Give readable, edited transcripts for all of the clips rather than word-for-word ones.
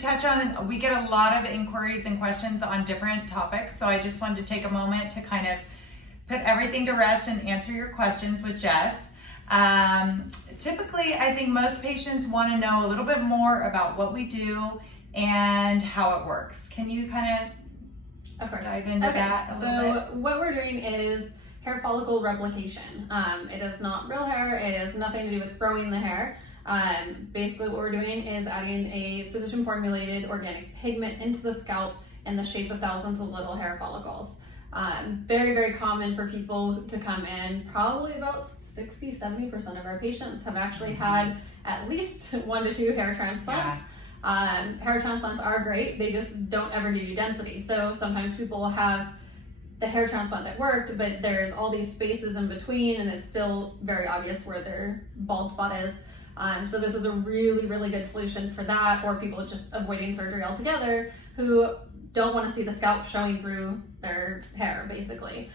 touch on, we get a lot of inquiries and questions on different topics, so I just wanted to take a moment to kind of put everything to rest and answer your questions with Jess. Typically, I think most patients want to know a little bit more about what we do and how it works. Can you kind of dive into that a little bit? So what we're doing is hair follicle replication. It is not real hair. It has nothing to do with growing the hair. Basically what we're doing is adding a physician formulated organic pigment into the scalp in the shape of thousands of little hair follicles. Very, very common for people to come in. Probably about 60-70% of our patients have actually had at least 1 to 2 hair transplants. Hair transplants are great. They just don't ever give you density. So sometimes people will have the hair transplant that worked, but there's all these spaces in between and it's still very obvious where their bald spot is. So this is a really, really good solution for that, or people just avoiding surgery altogether who don't want to see the scalp showing through their hair, basically.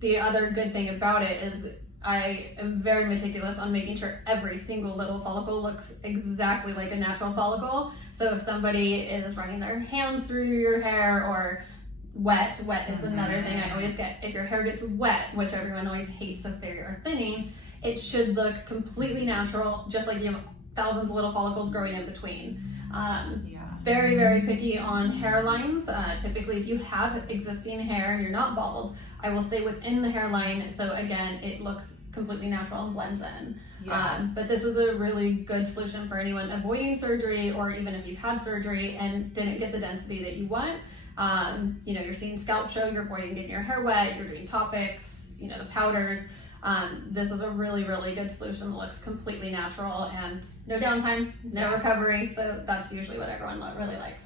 The other good thing about it is I am very meticulous on making sure every single little follicle looks exactly like a natural follicle. So if somebody is running their hands through your hair or wet is another thing I always get. If your hair gets wet, which everyone always hates if they are thinning, it should look completely natural, just like you have thousands of little follicles growing in between. Very, very picky on hairlines. Typically, if you have existing hair and you're not bald, I will stay within the hairline. So again, it looks completely natural and blends in. But this is a really good solution for anyone avoiding surgery, or even if you've had surgery and didn't get the density that you want. You're seeing scalp show, you're avoiding getting your hair wet, you're doing topics, the powders. This is a really, really good solution that looks completely natural and no downtime, no recovery. So that's usually what everyone really likes.